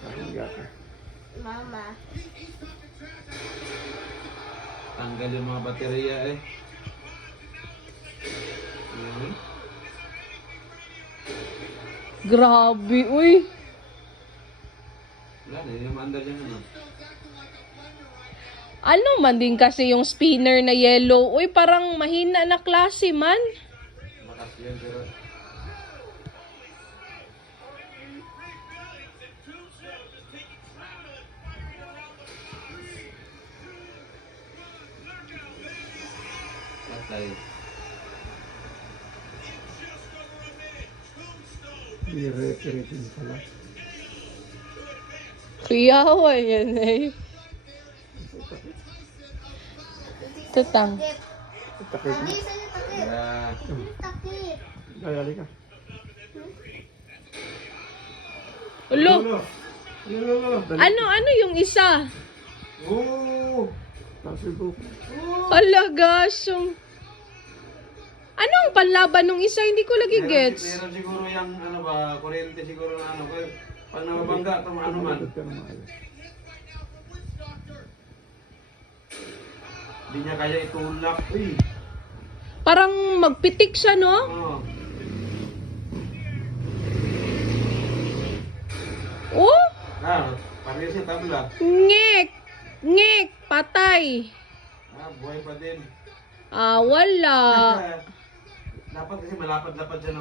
Higa ka. Mama. Tanggal yung mga baterya eh. Grabe, uy. Wala na, yung maandar yan ano. Ano man din kasi yung spinner na yellow. Uy, parang mahina na klase man. Makas yan pero... Patay. Dire-diretin pala. Kuyawa yan eh. Tutang. Takip mo. Hindi, sa'yo takip. Kaya... Takip. Dayali ka. Ulo. Dali. Ano yung isa? Oo! Tapos ko. Ala, gosh. Ano ang panlaban nung isa? Hindi ko lagi gets. Meron siguro yung ano ba, kuryente siguro na ano. Pag nababangga, ano man. Ka na maayos. Hindi niya kaya itulak. Uy! Parang magpitik siya, no? Oo. Oh! Ah, pareho siya tabla. Ngek! Ngek! Patay! Ah, buhay pa din. Ah, wala. Dapat kasi malapad-lapad siya